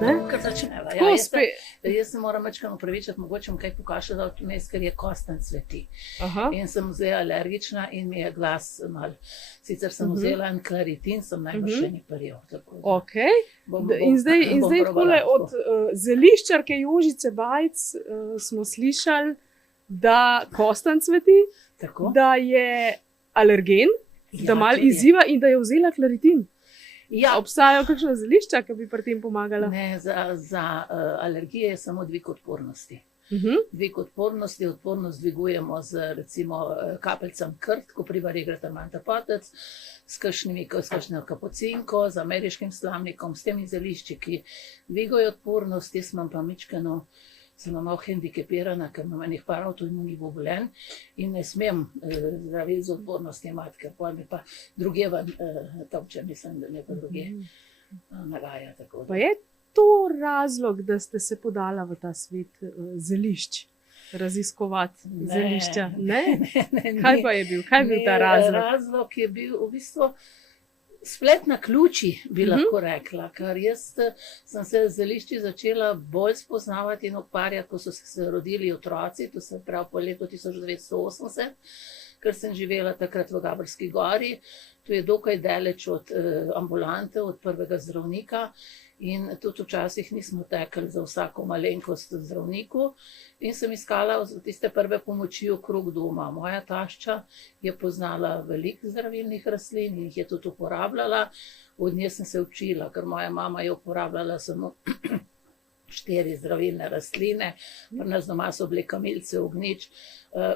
Kar začneva. Tako Jaz se moram večkrat upravičiti, mogoče kaj pokašati vmes, ker je kostanj cveti. In sem vzela alergična in mi je glas mal. Sicer sem vzela en klaritin, sem najbolj še ni prijel. Okay. In zdaj takole od zeliščarke Jožice Bajc smo slišali, da kostanj cveti, da je alergen, da malo izziva in da je vzela klaritin. Ja. Obstajajo kakšna zelišča, ki bi pri tem pomagala? Ne, za alergije je samo dvig odpornosti. Dvig odpornosti, odpornost dvigujemo z recimo kapeljcem krt, ko privari gretamanta potec, s kakšno kapucinko, z ameriškim slamnikom, s temi zelišči, ki dvigajo odpornost. Jaz imam pa mičkeno, sem malo hendikepirana, ker imam enih par avtoimunih obolenj in ne smem zdravil z odpornosti imati, ker potem mi pa druge ven tolče, mislim, da me pa druge nagaja. Pa je to razlog, da ste se podala v ta svet zelišč, raziskovati zelišča? Ne. Kaj pa je bil? Kaj je bil ta razlog? Razlog je bil v bistvu splet naključij, bi lahko rekla, ker jaz sem se z zelišči začela bolj spoznavati in ukvarjati, ko so se rodili otroci, to se pravi po letu 1980, ker sem živela takrat v Gabrski gori, to je dokaj daleč od ambulante, od prvega zdravnika in tudi včasih nismo tekli za vsako malenkost zdravniku in sem iskala tiste prve pomoči okrog doma. Moja tašča je poznala veliko zdravilnih rastlin in jih je tudi uporabljala. Od nje sem se učila, ker moja mama je uporabljala samo 4 zdravilne rastline, pri nas doma so bile kamilice, ognjič,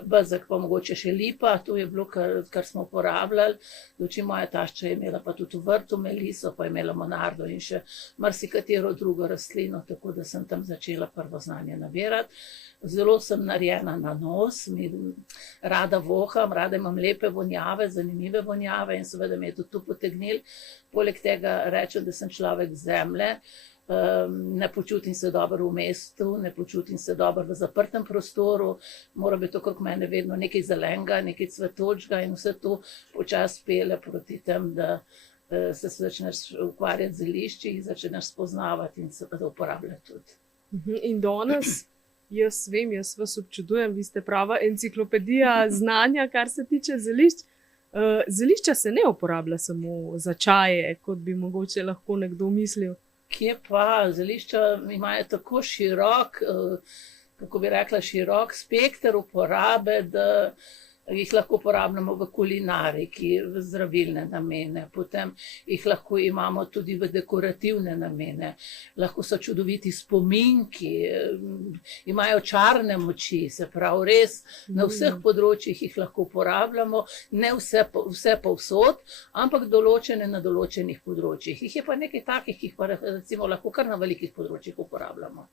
bezeg pa mogoče še lipa, to je bilo, kar smo uporabljali. Doči moja tašča je imela pa tudi v vrtu meliso, pa je imela monardo in še marsikatero drugo rastlino, tako da sem tam začela prvo znanje nabirati. Zelo sem narejena na nos, rada voham, rada imam lepe vonjave, zanimive vonjave in seveda me je tudi to potegnilo. Poleg tega rečem, da sem človek zemlje. Ne počutim se dobro v mestu, ne počutim se dobro v zaprtem prostoru, mora biti okrog mene vedno nekaj zelenega, nekaj cvetočega in vse to počasi pelje proti tem, da se začneš ukvarjati z zelišči, začneš spoznavati in se pa da uporabljati tudi. In danes, jaz vem, jaz vas občudujem, vi ste prava enciklopedija znanja, kar se tiče zelišč. Zelišča se ne uporablja samo za čaje, kot bi mogoče lahko nekdo mislil. Kje pa, zelišča imajo tako širok, kako bi rekla, širok spekter uporabe, da jih lahko uporabljamo v kulinariki, v zdravilne namene, potem jih lahko imamo tudi v dekorativne namene, lahko so čudoviti spominki, imajo čarne moči, se pravi res na vseh področjih jih lahko uporabljamo, ne vse povsod, ampak določene na določenih področjih. Jih je pa nekaj takih, ki jih pa recimo lahko kar na velikih področjih uporabljamo.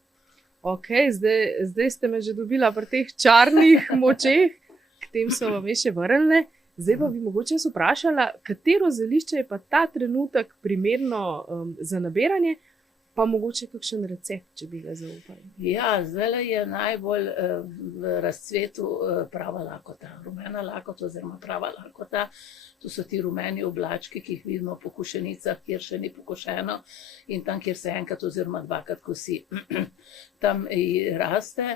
Ok, zdaj ste me že dobila pri teh čarnih močeh. K tem so vam še vrnile. Zdaj pa bi mogoče se vprašala, katero zelišče je pa ta trenutek primerno za nabiranje, pa mogoče kakšen recept, če bi ga zaupali. Ja, zdaj je najbolj v razcvetu prava lakota, rumena lakota oziroma prava lakota. To so ti rumeni oblački, ki jih vidimo po košenicah, kjer še ni pokošeno in tam, kjer se enkrat oziroma dvakrat kosi. Tam raste,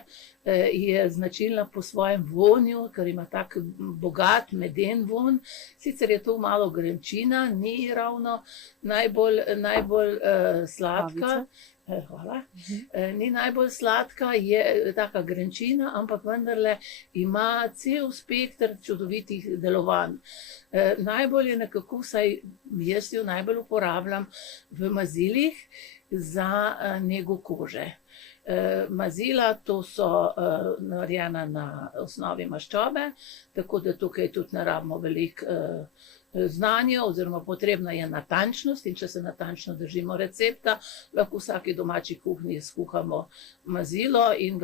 je značilna po svojem vonju, ker ima tak bogat meden vonj. Sicer je to malo grenčina, ni ravno najbolj sladka. Hvala. Ni najbolj sladka, je taka grenčina, ampak vendarle ima cel spekter čudovitih delovanj. Najbolj je nekako, vsaj jaz jo najbolj uporabljam v mazilih za nego kože. Mazila, to so narejena na osnovi maščobe, tako da tukaj tudi ne rabimo veliko znanja oziroma potrebna je natančnost in če se natančno držimo recepta, lahko v vsaki domači kuhinji skuhamo mazilo in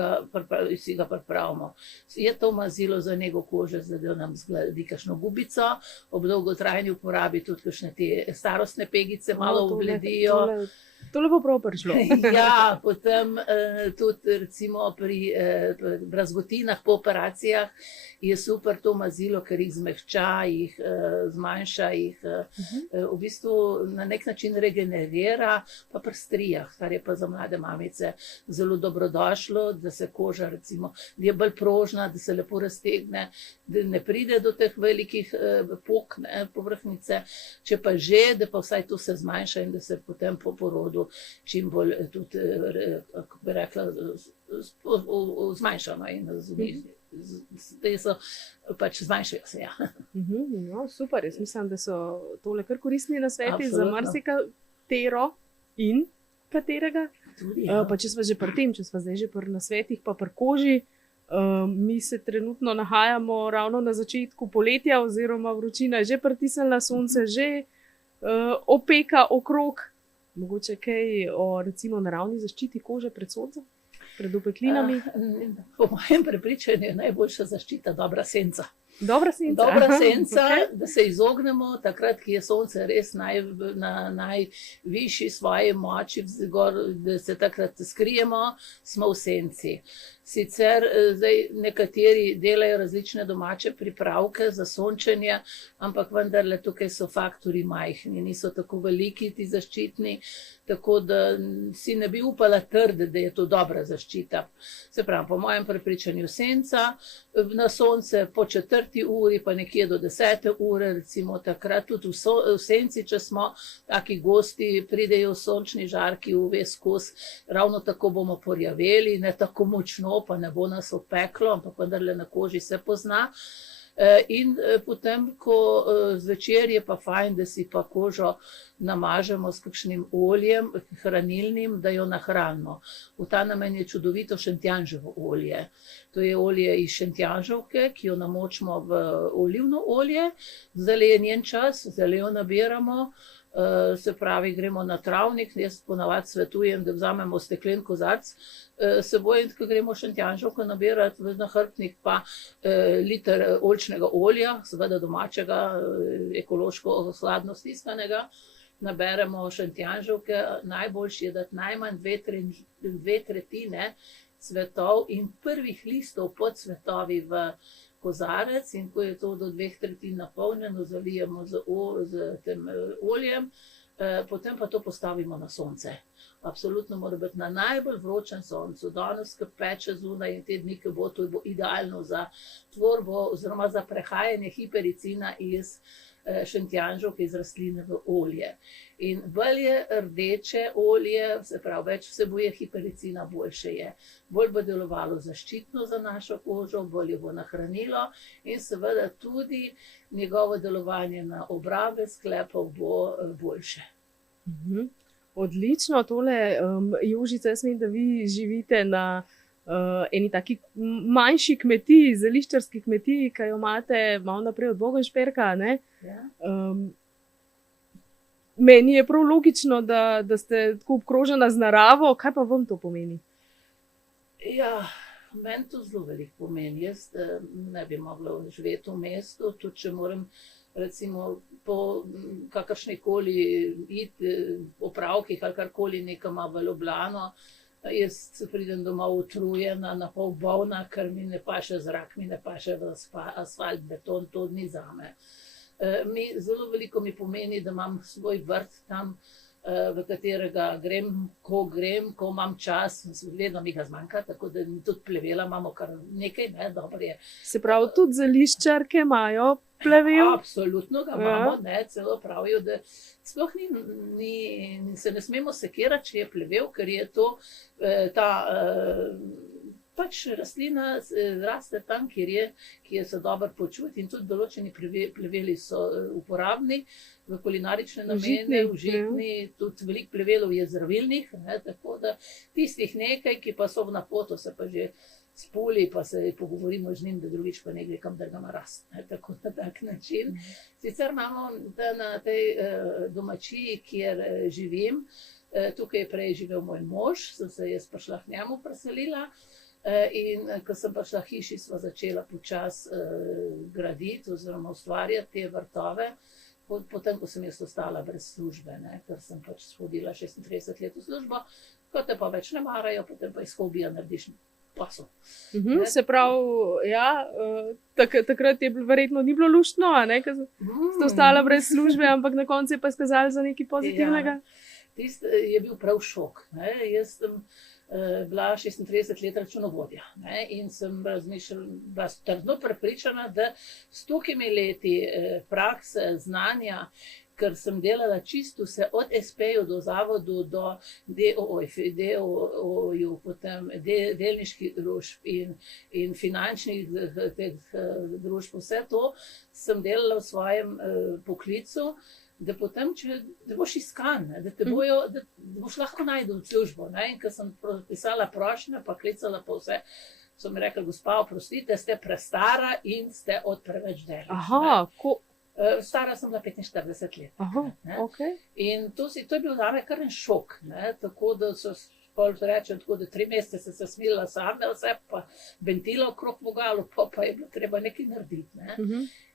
si ga pripravimo. Je to mazilo za nego kože, da nam zgledi kakšno gubico, ob dolgotrajni uporabi tudi kakšne te starostne pegice malo obledijo. To lepo prav prišlo. Ja, potem tudi recimo pri brazgotinah po operacijah je super to mazilo, ker jih zmehča, jih zmanjša, jih v bistvu na nek način regenerira, pa pri strijah, kar je pa za mlade mamice zelo dobrodošlo, da se koža recimo, da je bolj prožna, da se lepo raztegne, da ne pride do teh velikih pok, povrhnjice, če pa že, da pa vsaj to se zmanjša in da se potem po porodu čim bolj tudi, kako bi rekla, zmanjšano in pač zmanjšajo se, ja. No, super, jaz mislim, da so tole kar koristni nasveti za marsikatero in katerega. Tudi, ja. Pa če sva že pri tem, če sva zdaj že pri nasvetih, pa pri koži, mi se trenutno nahajamo ravno na začetku poletja oziroma vročina je že pritisnila, sonce že opeka okrog. Mogoče kaj o recimo naravni zaščiti kože pred soncem, pred opeklinami? Po mojem prepričanju je najboljša zaščita dobra senca. Dobra senca. Dobra senca, Okay. da se izognemo takrat, ki je sonce res na najvišji svoji moči, da se takrat skrijemo, smo v senci. Sicer zdaj nekateri delajo različne domače pripravke za sončenje, ampak vendarle tukaj so faktorji majhni, niso tako veliki ti zaščitni, tako da si ne bi upala trditi, da je to dobra zaščita. Se pravi, po mojem prepričanju senca, na sonce po 4. uri, pa nekje do 10. ure, recimo takrat tudi v senci, če smo taki gosti, pridejo sončni žarki v ves kos, ravno tako bomo porjaveli, ne tako močno, pa ne bo nas opeklo, ampak vendarle na koži se pozna. In potem, ko zvečer je pa fajn, da si pa kožo namažemo s kakšnim oljem hranilnim, da jo nahranimo. V ta namen je čudovito šentjanževo olje. To je olje iz šentjanževke, ki jo namočimo v olivno olje, zdaj je njen čas, zdaj jo nabiramo. Se pravi, gremo na travnik, jaz ponavadi svetujem, da vzamemo steklen kozarc seboj in ko gremo šentjanževko nabirati v nahrbtnik, pa liter oljčnega olja, seveda domačega, ekološko hladno stiskanega, naberemo šentjanževke, najboljše je dati najmanj 2/3 cvetov in prvih listov pod cvetovi v kozarec, in ko je to do 2/3 napolnjeno, zalijemo z tem oljem, potem pa to postavimo na sonce. Absolutno mora biti na najbolj vročem soncu, danes, ko peče zunaj in te dni, ko bo, to bo idealno za tvorbo oziroma za prehajanje hipericina iz šentjanževke iz rastline v olje. In bolj je rdeče olje, se pravi, več vsebuje hipericina, boljše je. Bolj bo delovalo zaščitno za našo kožo, bolj jo bo nahranilo in seveda tudi njegovo delovanje na obrabe sklepov bo boljše. Odlično, tole, Jožica, jaz mislim, da vi živite na eni taki manjši kmetiji, zeliščarski kmetiji, ki jo imate malo naprej od Bogenšperka, ne? Ja. Meni je prav logično, da ste tako obkrožena z naravo. Kaj pa vam to pomeni? Ja, meni to zelo veliko pomeni. Jaz ne bi mogla živeti v mestu, tudi če moram recimo po kakršnikoli iti opravkih ali karkoli nekam v Ljubljano. Jaz se pridem domov utrujena, na pol bolna, ker mi ne paše zrak, mi ne paše asfalt, beton, to ni zame. Zelo veliko mi pomeni, da imam svoj vrt tam, v katerega grem, ko imam čas, vedno mi ga zmanjka, tako da tudi plevela imamo kar nekaj, ne, dobro je. Se pravi, tudi zeliščarke imajo plevel? Absolutno ga imamo, ne, celo pravijo, da sploh se ne smemo sekirati, če je plevel, ker je to pač rastlina raste tam, kjer se dobro počuti in tudi določeni pleveli so uporabni v kulinarične namene, užitni, tudi veliko plevelov je zdravilnih, ne, tako da tistih nekaj, ki pa so na poto, se pa že spuli, pa se pogovorimo z njim, da drugič pa ne gre kam drugam rast, ne, tako na tak način. Sicer imamo na tej domačiji, kjer živim, tukaj je prej živel moj mož, sem se jaz prišla k njemu preselila, in ko sem prišla k hiši, sva začela počasi graditi oziroma ustvarjati te vrtove. potem, ko sem jaz ostala brez službe, ne, ker sem pač hodila 36 let v službo, ko te pa več ne marajo, potem pa iz hobija narediš posel. Se pravi, ja, takrat je verjetno ni bilo luštno, ker ste ostala brez službe, ampak na koncu je pa skazali za nekaj pozitivnega. Tisti je bil prav šok. Ne. Jaz sem bila 36 let računovodja, ne, in sem bila trdno prepričana, da s tolikimi leti prakse, znanja, ker sem delala čisto vse, od SP-ju do zavodu, do DOO-ju, potem delniških družb in finančnih družb, vse to sem delala v svojem poklicu, da potem, da boš iskan, da boš lahko najdel službo. In ko sem pisala prošnje, pa klicala pa vse, so mi rekli, gospa, oprostite, ste prestara in ste od preveč delež. Stara sem bila 45 let. Okay. In to je bil zame kar en šok. Tako da so rečem, tako da 3 mesece se smila same vse, pa ventila okrog vogalu, pa je bilo treba nekaj narediti.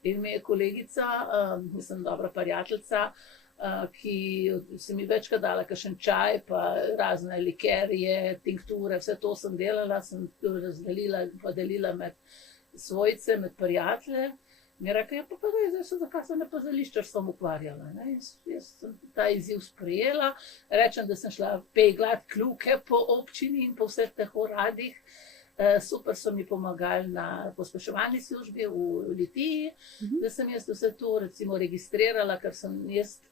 In mi je kolegica, mislim, dobra prijateljica, ki se mi večkrat dala kakšen čaj, pa razne likerje, tinkture, vse to sem delala, sem razdelila, pa delila med svojce, med prijatelje. Mi je rekla, pa zakaj se ne pa zeliščar sem ukvarjala. Jaz sem ta izziv sprejela, rečem, da sem šla peglat kljuke po občini in po vseh teh uradih. Super so mi pomagali na pospeševalni službi v Litiji, da sem jaz vse to recimo registrirala, ker sem jaz,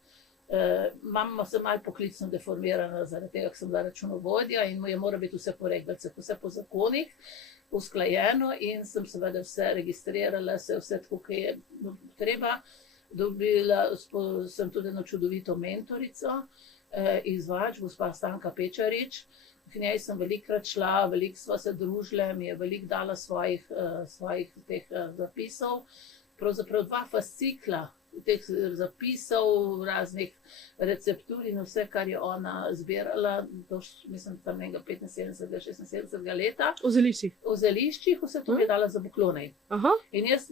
mama sem malo poklicno deformirana, zaradi tega, ker sem bila računovodja in mora biti vse po regbacah, vse po zakonih, usklajeno, in sem seveda vse registrirala, vse tako, kaj je treba. Dobila sem tudi eno čudovito mentorico, izvač, gospa Stanka Pečarič. K njej sem velikokrat šla, veliko sva se družile, mi je veliko dala svojih teh zapisov. Pravzaprav 2 fascikla teh zapisov, raznih receptur in vse, kar je ona zbirala, mislim, tam nekega 75. 76. leta. V zeliščih? V zeliščih, vse to mi je dala za Poklonaj. In jaz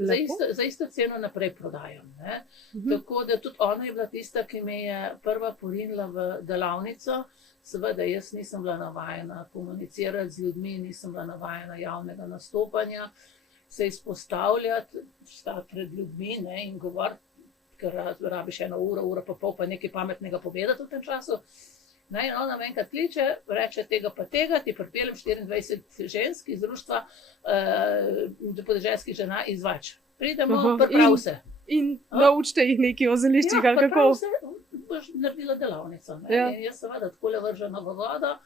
za isto ceno naprej prodajam. Tako da tudi ona je bila tista, ki me je prva porinila v delavnico. Seveda, jaz nisem bila navajena komunicirati z ljudmi, nisem bila navajena javnega nastopanja, se izpostavljati, stati pred ljudmi in govoriti, ker rabiš 1 uro, uro pa pol, pa nekaj pametnega povedati v tem času. In ona me enkrat kliče, reče tega pa tega, ti pripeljem 24 žensk iz društva podeželskih žena izvač. Pridemo, priprav se. In naučite jih nekaj o zeliščih, ali kako? Ja, priprav se, boš naredila delavnico. In jaz seveda takole vržena v vodo,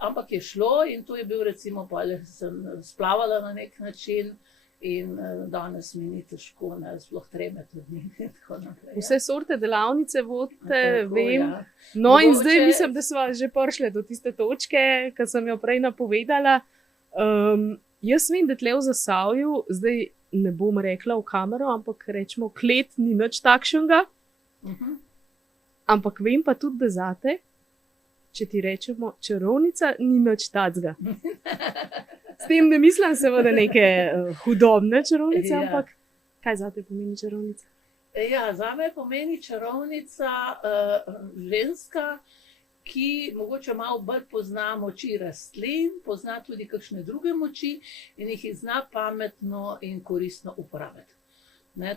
ampak je šlo in to je bil recimo, pa sem splavala na nek način. In danes mi ni težko, sploh treme tudi ni. Vse sorte delavnice vodite, vem. No, in zdaj mislim, da sva že prišli do tiste točke, ki sem jo prej napovedala. Jaz vem, da tle v Zasavju, zdaj ne bom rekla v kamero, ampak rečemo, klet ni nič takšnega. Ampak vem pa tudi, da zate, če ti rečemo čarovnica, ni nič tacga. S tem ne mislim seveda neke hudobne čarovnice, ampak kaj zate pomeni čarovnica? Ja, zame pomeni čarovnica ženska, ki mogoče malo bolj pozna moči rastlin, pozna tudi kakšne druge moči in jih zna pametno in koristno uporabiti.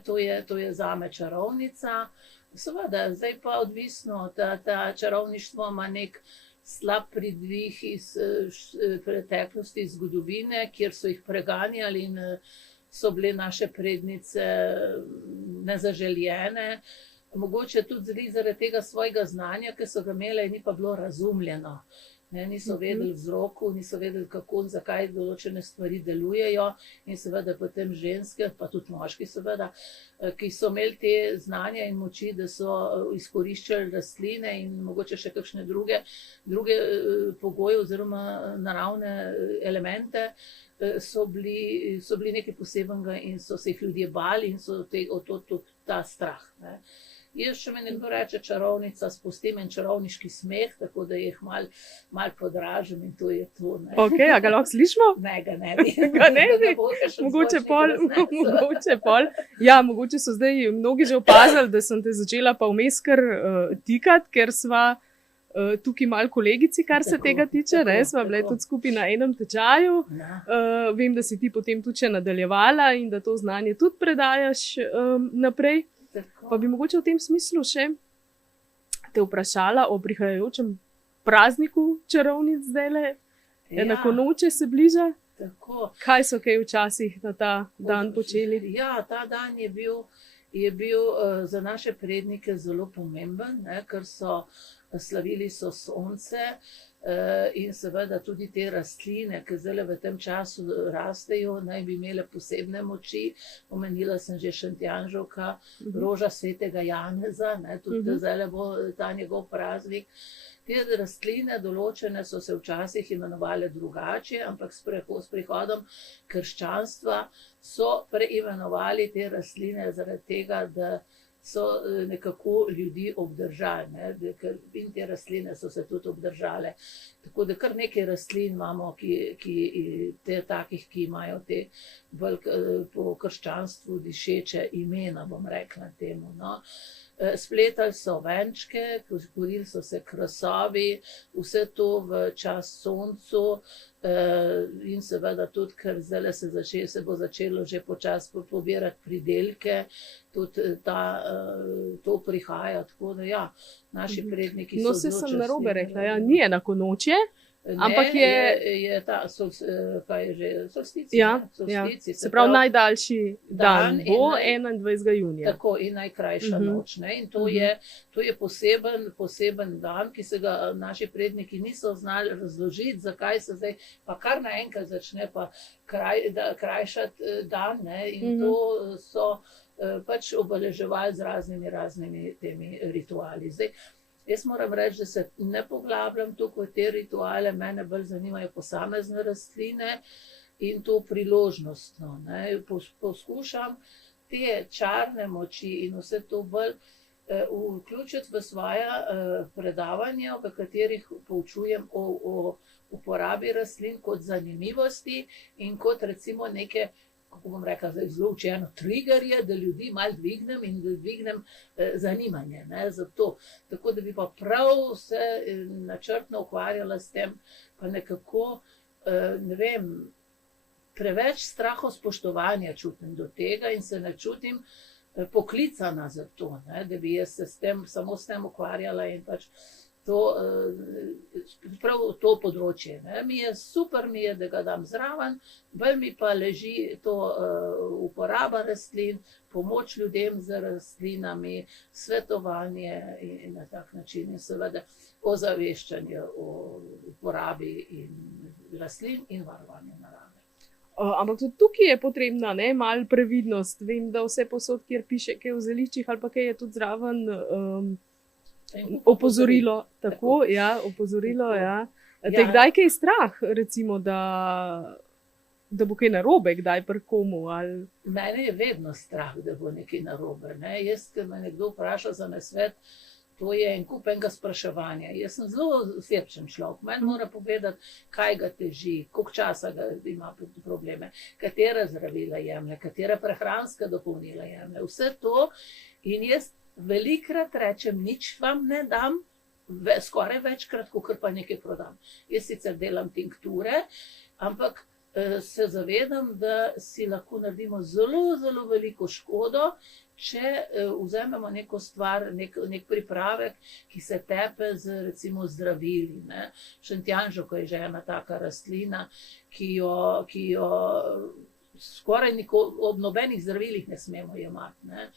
To je zame čarovnica. Seveda, zdaj pa odvisno, ta čarovništvo ima nek slab pridvih iz preteklosti, iz zgodovine, kjer so jih preganjali in so bile naše prednice nezaželjene. Mogoče tudi zaradi tega svojega znanja, ki so ga imele, ni pa bilo razumljeno. Niso vedeli vzroku, niso vedeli, kako in zakaj določene stvari delujejo, in seveda potem ženske, pa tudi moški seveda, ki so imeli te znanja in moči, da so izkoriščali rastline in mogoče še kakšne druge pogoje oziroma naravne elemente, so bili nekaj posebnega in so se jih ljudje bali in so ta strah. Jaz, če mi nekdo reče čarovnica, spustim en čarovniški smeh, tako da jih mal podražim in to je to. Ne. Ok, a ga lahko slišimo? Ne, ga ne bi. Ga ne bi? Da bo kakšen Mogoče zvočnik pol, raznesel. mogoče pol. Ja, mogoče so zdaj mnogi že opazili, da sem te začela pa vmes kar tikati, ker sva tukaj malo kolegici, kar se Tako, tega tiče, tako, ne, sva bile tako. tudi skupaj na enem tečaju. Ja. Vem, da si ti potem tudi še nadaljevala in da to znanje tudi predajaš naprej. Tako. Pa bi mogoče v tem smislu še te vprašala o prihajajočem prazniku čarovnic zdajle. Enako noče se bliža. Tako. Kaj so kaj včasih na ta dan počeli? Ja, ta dan je bil za naše prednike zelo pomemben, ne, ker slavili so sonce in seveda tudi te rastline, ki zdaj v tem času rastejo, naj bi imele posebne moči. Omenila sem že šentjanževka, roža svetega Janeza, ne, tudi zdaj bo ta njegov praznik. Te rastline določene so se včasih imenovale drugače, ampak s prihodom krščanstva so preimenovali te rastline zaradi tega, da so nekako ljudi obdržali, ne, in te rastline so se tudi obdržale. Tako da kar nekaj rastlin imamo, takih, ki imajo te po krščanstvu dišeče imena, bom rekla temu. No. Spletali so venčke, kurili so se krasovi, vse to v čas soncu in seveda tudi, ker zdaj se bo začelo že počasi pobirati pridelke, tudi to prihaja, tako da ja, naši predniki so No, se sem narobe rekla, ja, ni enakonočje, ampak je ta kaj je že, solstici. Ja, solstici, se pravi najdaljši dan bo 21. junija. Tako, in najkrajša noč. Ne? In to je poseben dan, ki se ga naši predniki niso znali razložiti, zakaj se zdaj pa kar naenkrat začne pa krajšati dan. Ne? In to so pač obeleževali z raznimi temi rituali. Zdaj, jaz moram reči, da se ne poglabljam tukaj v te rituale, mene bolj zanimajo posamezne rastline in to priložnostno. Ne. Poskušam te čarne moči in vse to bolj vključiti v svoja predavanja, v katerih poučujem o uporabi rastlin kot zanimivosti in kot recimo neke, kako bom rekla, zelo učeno, triggerje, da ljudi malo dvignem in da dvignem zanimanje, ne, za to. Tako da bi pa prav se načrtno ukvarjala s tem, pa nekako, ne vem, preveč strahospoštovanja čutim do tega in se ne čutim poklicana za to, ne, da bi jaz se samo s tem ukvarjala in pač prav to področje. Ne. Super mi je, da ga dam zraven, bolj mi pa leži to uporaba rastlin, pomoč ljudem z rastlinami, svetovanje in na tak način in seveda ozaveščanje o uporabi rastlin in varovanje narave. Ampak tudi tukaj je potrebna malo previdnost. Vem, da vse posod, kjer piše kaj o zeliščih ali pa kaj je tudi zraven opozorilo. Tako, ja, opozorilo, ja. Te kdaj kaj strah, recimo, da bo kaj narobe, kdaj pri komu? Ali... Mene je vedno strah, da bo nekaj narobe. Ne? Jaz, ker me nekdo vpraša za nasvet, to je en kup enega spraševanja. Jaz sem zelo srčen človek. Meni mora povedati, kaj ga teži, koliko časa ga ima probleme, katera zdravila jemlje, katera prehranska dopolnila jemlje. Vse to in jaz velikrat rečem, nič vam ne dam, skoraj večkrat, kakor pa nekaj prodam. Jaz sicer delam tinkture, ampak se zavedam, da si lahko naredimo zelo, zelo veliko škodo, če vzamemo neko stvar, nek pripravek, ki se tepe z recimo zdravili. Ne. Šentjanževka je že ena taka rastlina, ki jo skoraj ob nobenih zdravilih ne smemo jemati. Ne.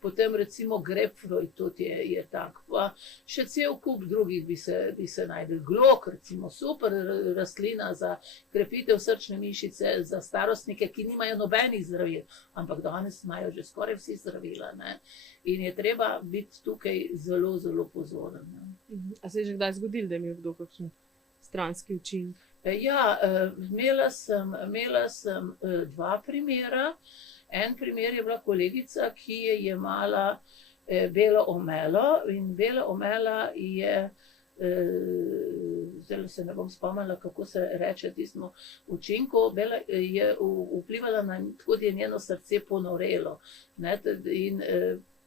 Potem recimo grapefruit tudi je tak. Pa še cel kup drugih bi se najdel. Glok, recimo, super rastlina za krepitev srčne mišice, za starostnike, ki nimajo nobenih zdravil, ampak danes imajo že skoraj vsi zdravila. Ne. In je treba biti tukaj zelo, zelo pozoren. Ne. A se je že kdaj zgodilo, da je imel kdo kakšen stranski učinek? Ja, imela sem dva primera. En primer je bila kolegica, ki je jemala belo omelo in bela omela je, zdaj se ne bom spomnila, kako se reče tistemu učinku, bela je vplivala na, tako da je njeno srce ponorelo. Ne, in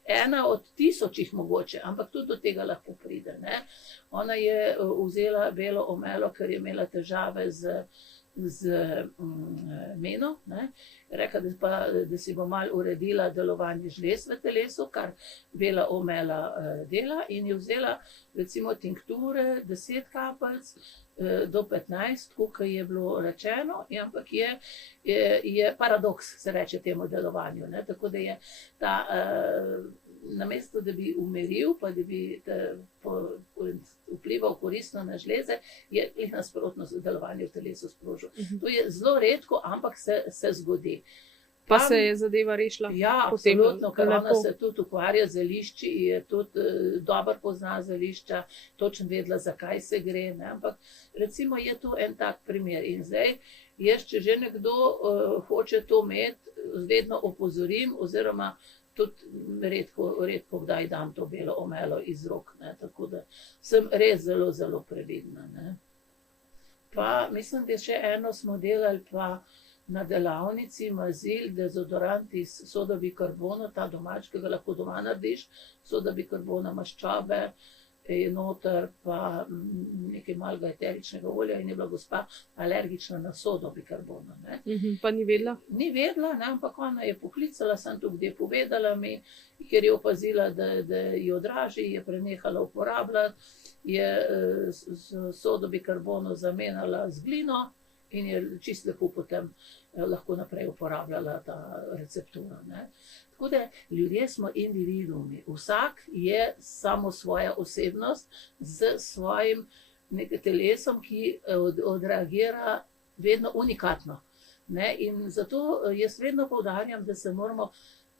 ena od tisočih mogoče, ampak tudi do tega lahko pride. Ne. Ona je vzela belo omelo, ker je imela težave z meno, ne. Rekla, da si bo malo uredila delovanje žlez v telesu, kar bela omela dela, in je vzela recimo tinkture 10 kapelc do 15, koliko je bilo rečeno, ampak je paradoks, se reče temu delovanju. Ne. Tako da je ta, namesto da bi umiril, pa da bi vplival koristno na žleze, je jih nasprotno delovanje v telesu sprožil. To je zelo redko, ampak se zgodi. Pa se je zadeva rešila? Ja, absolutno, ker ona se tudi ukvarja z zelišči, je tudi dobro pozna zelišča, točno vedela, zakaj se gre. Ne? Ampak recimo je tu en tak primer. In zdaj, jaz, če že nekdo hoče to imeti, vedno opozorim, oziroma tudi redko kdaj dam to belo omelo iz rok. Ne? Tako da sem res zelo, zelo previdna. Ne? Pa mislim, da še eno smo delali pa na delavnici mazil, dezodorant iz soda bikarbona, ta domač, ki ga lahko doma narediš, soda bikarbona, maščobe je noter, pa nekaj malega eteričnega olja, in je bila gospa alergična na sodo bikarbona. Ne. Pa ni vedela? Ni vedela, ne, ampak ona je poklicala, sem tu kde povedala mi, ker je opazila, da jo draži, je prenehala uporabljati, je sodo bikarbono zamenjala z glino in je čisto lepo potem lahko naprej uporabljala ta receptura. Ne. Tako da ljudje smo individuumi. Vsak je samo svoja osebnost z svojim telesom, ki odreagira vedno unikatno. Ne. In zato jaz vedno poudarjam, da se moramo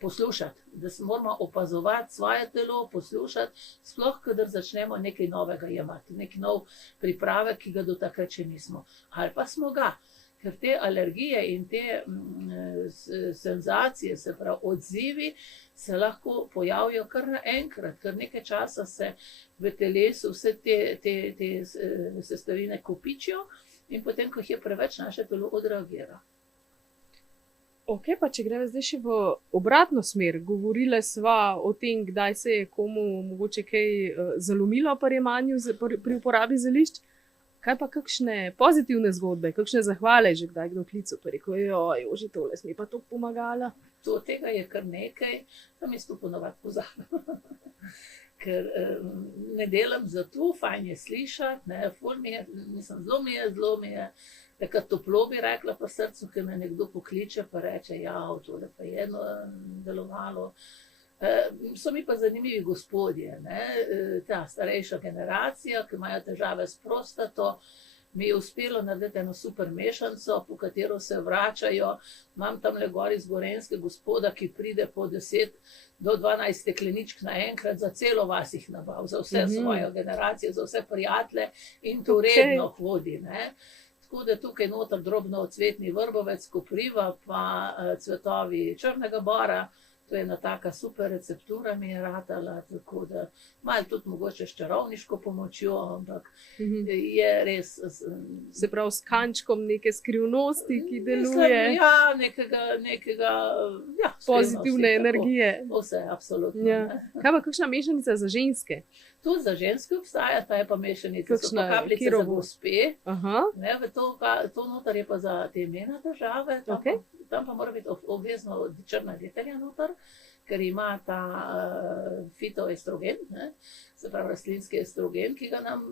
poslušati, da se moramo opazovati svoje telo, poslušati, sploh, kadar začnemo nekaj novega jemati, nek nov pripravek, ki ga do takrat še nismo. Ali pa smo ga. Ker te alergije in te senzacije, se pravi odzivi, se lahko pojavijo kar naenkrat, ker nekaj časa se v telesu vse te sestavine kopičijo in potem, ko jih je preveč, naše telo odreagira. Ok, pa če gremo zdaj še v obratno smer. Govorili sva o tem, kdaj se je komu mogoče kaj zalomilo pri jemanju, pri uporabi zelišč. Kaj pa kakšne pozitivne zgodbe, kakšne zahvale že kdaj kdo klical, pa rekel, že tole mi pa to pomagala? Tega je kar nekaj, tam jaz to ponovadi pozabim. Ker ne delam za to, fajn je slišati, ne, zelo mi je, takrat toplo bi rekla po srcu, ker me nekdo pokliče pa reče, tole pa je delovalo. So mi pa zanimivi gospodje, ne? Ta starejša generacija, ki imajo težave s prostato, mi je uspelo narediti eno super mešanico, po katero se vračajo. Imam tamle gor iz Gorenjske gospoda, ki pride po 10 do 12 stekleničk naenkrat, za celo vas jih nabav, za vse svojo generacijo, za vse prijatelje, in to redno hodi. Ne? Tako da tukaj noter drobno cvetni vrbovec, kopriva, pa cvetovi črnega bora. To je ena taka super receptura mi je ratala, tako da malo tudi mogoče s čarovniško pomočjo, ampak je res... Se pravi, s kančkom neke skrivnosti, ki deluje. Mislim, ja, nekega pozitivne energije. Vse, absolutno. Ja. Kaj pa kakšna mešanica za ženske? Tudi za ženske obstaja, ta je pa mešanica, so pa kapljice za gospe. Ne, to notar je pa za te mena države, tam pa mora biti obvezno črna detelja notar, ker ima ta fitoestrogen, ne, se pravi rastlinski estrogen, ki ga nam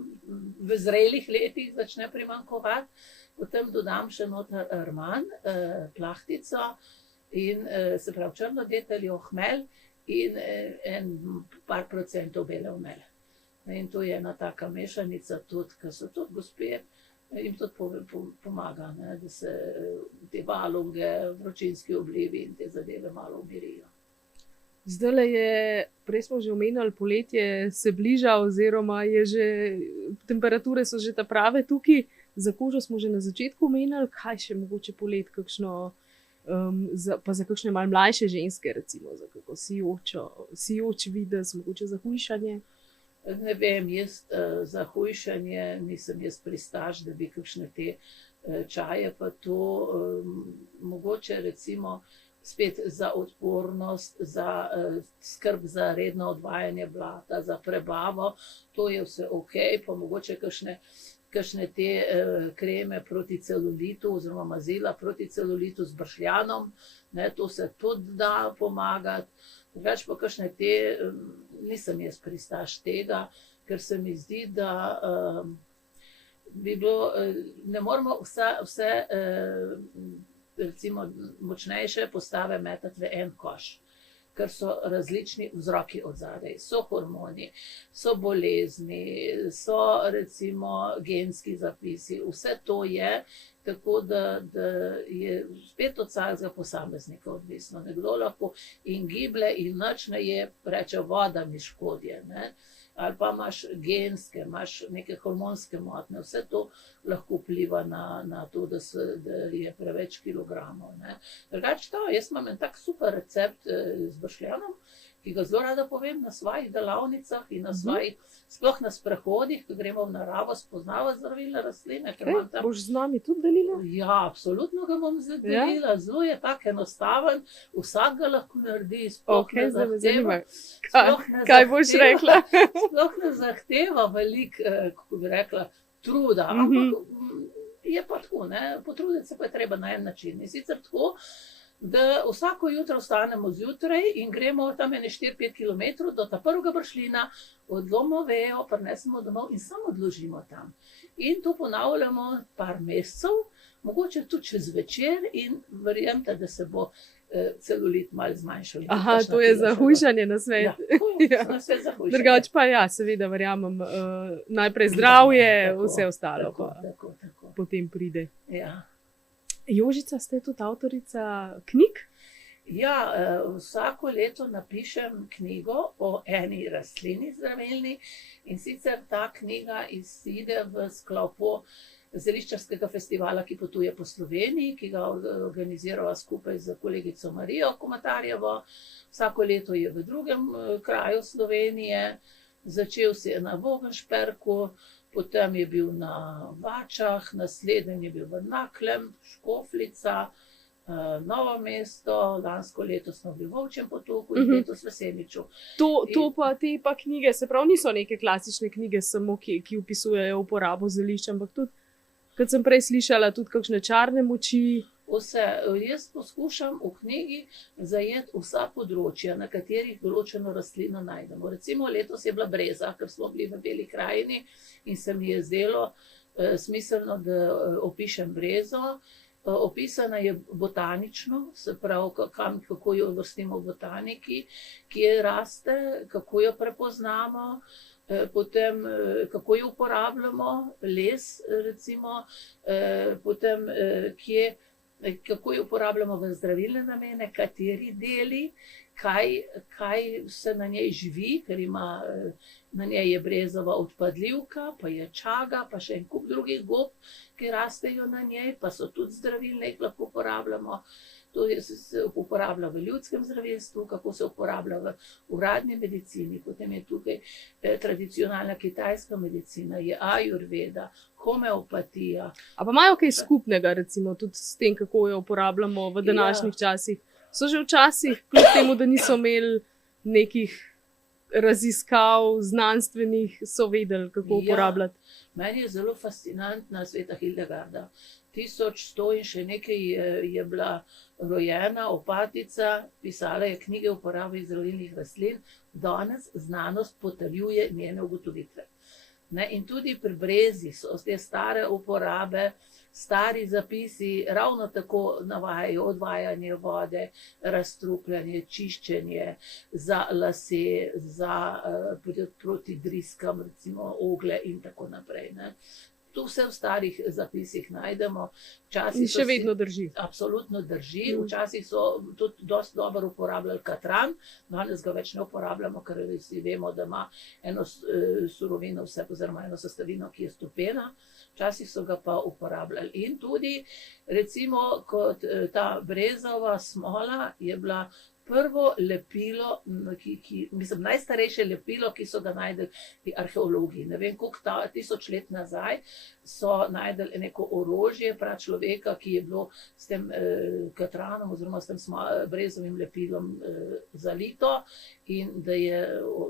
v zrelih letih začne primanjkovati. Potem dodam še notar rman, plahtico in se pravi črno deteljo, hmelj in en par procentov bele omele. In to je ena taka mešanica tudi, ker so tudi gospe, jim tudi pomaga, ne, da se te valunge, vročinski oblivi in te zadeve malo umirijo. Zdajle je, prej smo že omenjali, poletje se bliža oziroma je že, temperature so že ta prave tukaj, za kožo smo že na začetku omenjali, kaj še mogoče polet, kakšno pa za kakšne malo mlajše ženske, recimo za kako sijoč videz, mogoče za hujšanje? Ne vem, jaz za hujšanje nisem jaz pristaš, da bi kakšne te čaje pa to, mogoče recimo spet za odpornost, za skrb za redno odvajanje blata, za prebavo, to je vse ok, pa mogoče kakšne te kreme proti celulitu oziroma mazila proti celulitu z bršljanom, ne, to se tudi da pomagati. Drugače pa kakšne te, nisem jaz pristaš tega, ker se mi zdi, da bi bilo, ne moramo vse recimo močnejše postave metati v en koš, ker so različni vzroki odzadaj, so hormoni, so bolezni, so recimo genski zapisi, vse to je, tako da je spet od vsakega posameznika odvisno. Nekdo lahko in giblje in nič ne je, reče voda mi škodje, ne? Ali pa imaš genske, imaš neke hormonske motnje, vse to lahko vpliva na to, da je preveč kilogramov. Drugače to, jaz imam en tak super recept z bršljanom, ki ga zelo rada povem na svojih delavnicah in na svojih, sploh na sprehodih, ko gremo v naravo spoznavati zdravilne rastline. Boš z nami tudi delila? Ja, absolutno ga bom delila, zelo je tak enostaven, vsak ga lahko naredi, sploh ne zahteva. Kaj boš rekla? Sploh ne zahteva veliko, kako bi rekla, truda, ampak je pa tako, ne, potruditi se pa je treba na en način. In sicer tako, da vsako jutro vstanemo zjutraj in gremo tam 4-5 kilometrov do ta prvega bršljina, odlomimo vejo, prinesemo domov in samo odložimo tam. In to ponavljamo par mesecev, mogoče tudi čez večer in verjemite, da se bo celulit malo zmanjšal. Aha, to je za hujšanje na svet. Ja, to je na svet za hujšanje. Drugače pa ja, seveda verjamem, najprej zdravje, vse ostalo pa potem pride. Ja. Jožica, ste tudi avtorica knjig? Ja, vsako leto napišem knjigo o eni rastlini zdravilni in sicer ta knjiga izide v sklopu zeliščarskega festivala, ki potuje po Sloveniji, ki ga organizirava skupaj z kolegico Marijo Komatarjevo. Vsako leto je v drugem kraju Slovenije, začel se je na Vogenšperku, potem je bil na Vačah, naslednji je bil v Naklem, Škofljica, Novo mesto, lansko leto smo bili v Volčjem potoku in letos v Semiču. To pa te pa knjige, se pravi, niso neke klasične knjige samo, ki opisujejo uporabo zelišč, ampak tudi, kot sem prej slišala, tudi kakšne čarne moči. Vse. Jaz poskušam v knjigi zajeti vsa področja, na katerih določeno rastlino najdemo. Recimo letos je bila breza, ker smo bili v Beli krajini in se mi je zdelo smiselno, da opišem brezo. Opisana je botanično, se pravi, kako jo vrstimo v botaniki, kje raste, kako jo prepoznamo, potem kako jo uporabljamo, les recimo, potem kako jo uporabljamo v zdravilne namene, kateri deli, kaj se na njej živi, ker na njej je brezova odpadljivka, pa je čaga, pa še en kup drugih gob, ki rastejo na njej, pa so tudi zdravilne, jih lahko uporabljamo. To se uporablja v ljudskem zdravilstvu, kako se uporablja v uradni medicini, potem je tukaj tradicionalna kitajska medicina, je ajurveda, homeopatija. A pa imajo kaj skupnega, recimo, tudi s tem, kako jo uporabljamo v današnjih časih? So že včasih, kljub temu, da niso imeli nekih raziskav znanstvenih, so vedeli, kako uporabljati? Meni je zelo fascinantna Sveta Hildegarda. 1100 in še nekaj je bila rojena, opatica, pisala je knjige o uporabi zdravilnih rastlin, danes znanost potrjuje njene ugotovitve. In tudi pri brezi so te stare uporabe, stari zapisi ravno tako navajajo odvajanje vode, razstrupljanje, čiščenje za lase, za proti driskam, recimo ogle in tako naprej. tu vse v starih zapisih najdemo. In še vedno drži. Absolutno drži. Včasih so tudi dosti dobro uporabljali katran, danes ga več ne uporabljamo, ker vsi vemo, da ima eno surovino, oziroma eno sestavino, ki je strupena. Včasih so ga pa uporabljali. In tudi, recimo, kot ta brezova smola je bila prvo lepilo, najstarejše lepilo, ki so ga najdeli arheologi. Ne vem, koliko 1000 let nazaj so najdeli neko orožje pračloveka, ki je bilo s tem katranom oziroma s tem brezovim lepilom zalito in da je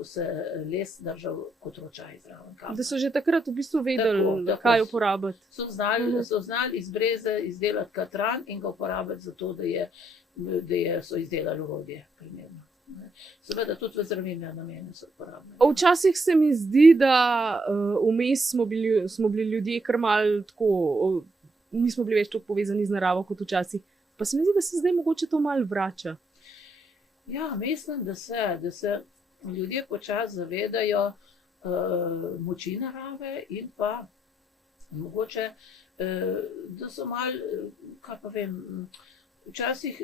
se les držal kot ročaj zraven. Da so že takrat v bistvu vedeli, kaj uporabiti. So znali iz breze izdelati katran in ga uporabiti za to, so izdelali orodje primerno. Seveda tudi v zdravilne namene so uporabljali. Včasih se mi zdi, da vmes smo bili ljudje kar malo tako, nismo bili več tako povezani z naravo kot včasih. Pa se mi zdi, da se zdaj mogoče to malo vrača. Ja, mislim, da se ljudje počasi zavedajo moči narave in pa mogoče, da so malo, kaj pa vem, včasih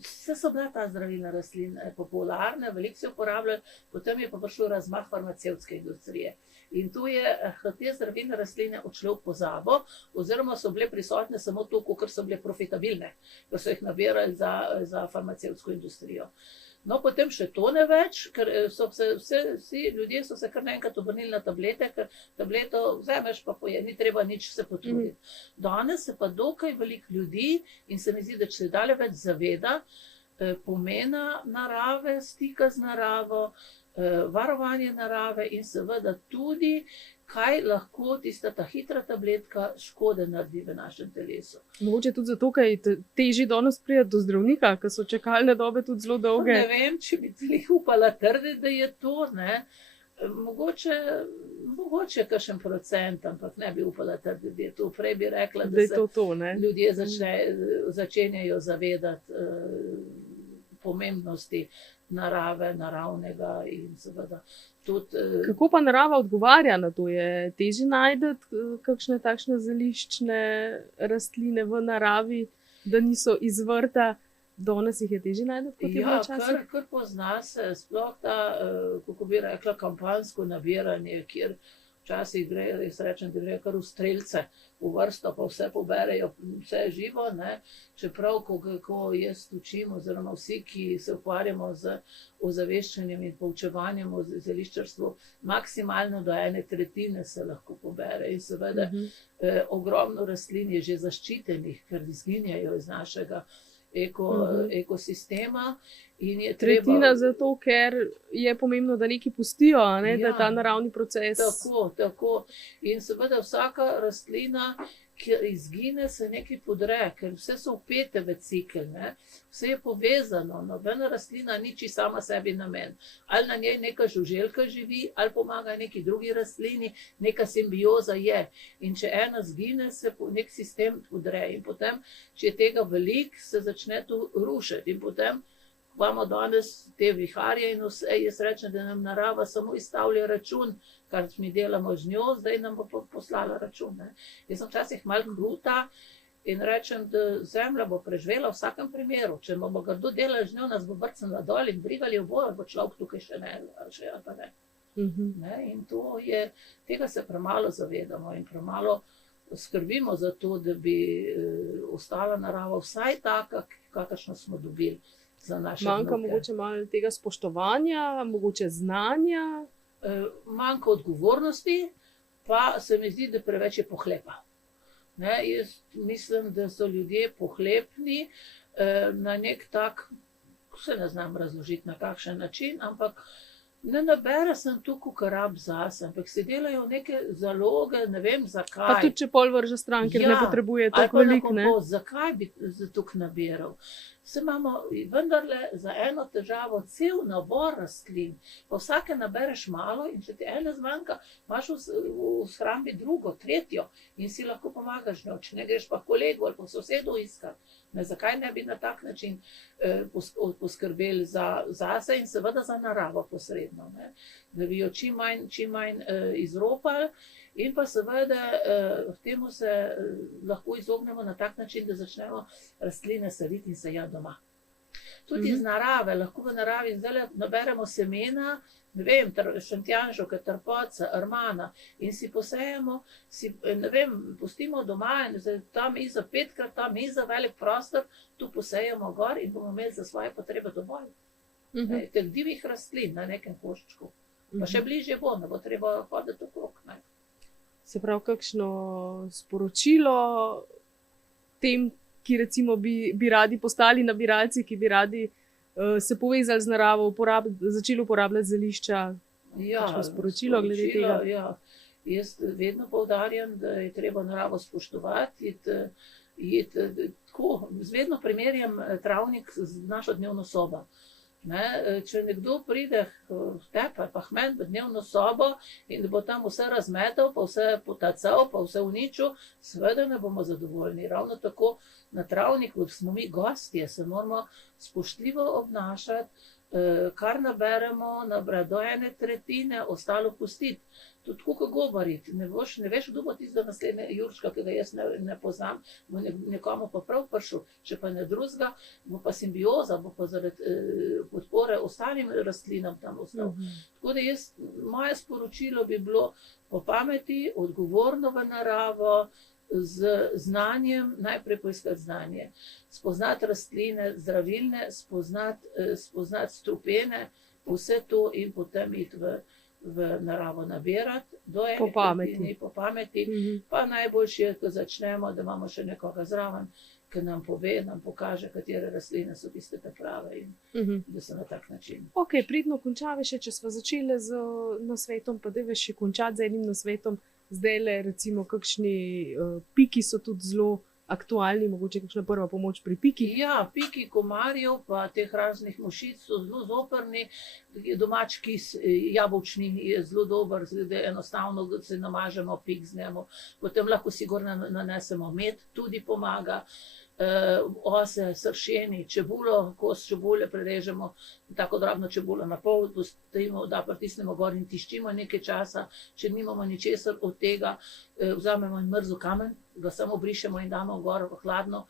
so bila ta zdravilna rastlina popularna, veliko se uporabljali, potem je pa prišel razmah farmacevtske industrije. In tu je te zdravilne rastline odšle v pozabo, oziroma so bile prisotne samo toliko, ker so bile profitabilne, ker so jih nabirali za farmacevtsko industrijo. No, potem še to ne več, ker vsi ljudje so se kar naenkrat obrnili na tablete, ker tableto vzameš pa poje, ni treba nič se potruditi. Danes se pa dokaj veliko ljudi in se mi zdi, da se dalje več zaveda pomena narave, stika z naravo, varovanje narave in seveda tudi, kaj lahko tista ta hitra tabletka škode naredi v našem telesu. Mogoče tudi zato, ker je težje danes priti do zdravnika, ker so čakalne dobe tudi zelo dolge. Ne vem, če bi tudi upala trditi, da je to, ne. Mogoče kakšen procent, ampak ne bi upala trditi, da je to. Prej bi rekla, da se ljudje začenjajo zavedati pomembnosti narave, naravnega in seveda tudi. Kako pa narava odgovarja na to? Je težje najti kakšne takšne zeliščne rastline v naravi, da niso iz vrta? Danes jih je težje najti, kot je bilo včasih? Ja, kar pozna se, sploh ta, kako bi rekla, kampanjsko nabiranje, kjer včasih gre, jaz rečem, da gre kar v strelce, v vrsto, pa vse poberejo, vse živo, ne. Čeprav, ko jaz učim, oziroma vsi, ki se ukvarjamo z ozaveščanjem in poučevanjem o zeliščarstvu, maksimalno do 1/3 se lahko pobere. In seveda ogromno rastlin je že zaščitenih, ker izginjajo iz našega ekosistema. In je treba... Tretjina zato, ker je pomembno, da nekaj pustijo, ne? Da ta naravni proces... Tako. In seveda vsaka rastlina, ki izgine, se nekaj podre, ker vse so vpete v cikel, ne? Vse je povezano, nobena rastlina ni čisto sama sebi namen. Ali na njej neka žuželka živi, ali pomaga neki drugi rastlini, neka simbioza je. In če ena zgine, se nek sistem podre. In potem, če je tega veliko, se začne to rušiti. In potem imamo danes te viharje in vse, jaz rečem, da nam narava samo izstavlja račun, kar mi delamo z njo, zdaj nam bo poslala račun, ne. Jaz sem včasih malo kruta in rečem, da zemlja bo preživela v vsakem primeru. Če bomo grdo delali z njo, nas bo brcnila dol in brigali jo bo, ali bo človek tukaj še ne, ali pa ne. In to je, tega se premalo zavedamo in premalo skrbimo za to, da bi ostala narava vsaj taka, kakršno smo dobili. Manjka mogoče malo tega spoštovanja, mogoče znanja? Manjka odgovornosti, pa se mi zdi, da preveč je pohlepa. Jaz mislim, da so ljudje pohlepni na nek tak, se ne znam razložiti na kakšen način, ampak ne nabere sem tu, kakor rab zase, ampak se delajo neke zaloge, ne vem zakaj. Pa tudi, če pol vrže stran, ker ne potrebuje tako veliko, ne? Zakaj bi tukaj nabiral? Se imamo vendarle za eno težavo cel nabor rastlin, pa vsake nabereš malo in če ti ene zmanjka, imaš v shrambi drugo, tretjo in si lahko pomagaš njo, če ne greš pa kolegu ali pa sosedu iskat. Zakaj ne bi na tak način poskrbeli zase in seveda za naravo posredno. da bi jo čim manj izropali. In pa seveda temu se lahko izognemo na tak način, da začnemo rastline saditi in sejati doma. Tudi iz narave, lahko v naravi zdaj naberemo semena, ne vem, šentjanževke, trpotca, armana in si posejemo, ne vem, pustimo doma in tam iza 5x, tam iza velik prostor, tu posejemo gor in bomo imeli za svoje potrebe dovolj. Teh divjih rastlin na nekem koščku. Pa še bližje bo, ne bo treba hoditi okrog. Se pravi, kakšno sporočilo tem, ki recimo bi radi postali nabiralci, ki bi radi se povezali z naravo, začeli uporabljati zelišča? Kakšno sporočilo glede tega? Ja. Jaz vedno poudarjam, da je treba naravo spoštovati. Vedno primerjam travnik z našo dnevno sobo. Če nekdo pride v tepe, pa hmen v dnevno sobo in bo tam vse razmetal, pa vse potacal, pa vse uničil, seveda ne bomo zadovoljni. Ravno tako na travniku smo mi gostje, se moramo spoštljivo obnašati, kar naberemo, nabrati do 1/3, ostalo pustiti. Tudi tako kot govoriti, ne veš, kdo bo tisto naslednje jurčka, ki ga jaz ne poznam, bo nekomu pa prav prišel, če pa ne drugega, bo pa simbioza, bo pa zaradi podpore ostalim rastlinam tam ostal. Tako da moje sporočilo bi bilo po pameti, odgovorno v naravo, z znanjem, najprej poiskati znanje, spoznati rastline zdravilne, spoznati strupene, vse to in potem iti v naravo nabirati, po pameti. Pa najboljše je, ko začnemo, da imamo še nekoga zraven, ki nam pove, nam pokaže, katere rastline so tiste prave in da so na tak način. Ok, pridno končave še, če smo začeli z nasvetom, pa dajve še končati z enim nasvetom. Zdajle recimo kakšni piki so tudi zelo aktualni, mogoče kakšna prva pomoč pri pikih? Ja, piki komarjev pa teh raznih mušic so zelo zoprni. Domač kis jabolčni je zelo dober, enostavno se namažemo pik z njemu. Potem lahko sigurno nanesemo med, tudi pomaga. Ose, sršeni, čebulo, kos čebule prerežemo, tako drobno čebulo na pol, pustimo, da pritisnemo gor in tiščimo nekaj časa. Če nimamo ničesar od tega, vzamemo in mrzel kamen, ga samo brišemo in damo gor v hladno.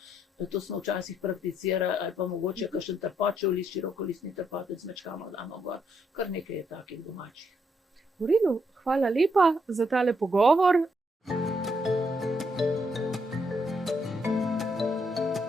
To smo včasih prakticirali, ali pa mogoče kakšen trpotčev list, širokolistni trpotec zmečkamo, damo gor. Kar nekaj je takih domačih. V redu, hvala lepa za tale pogovor.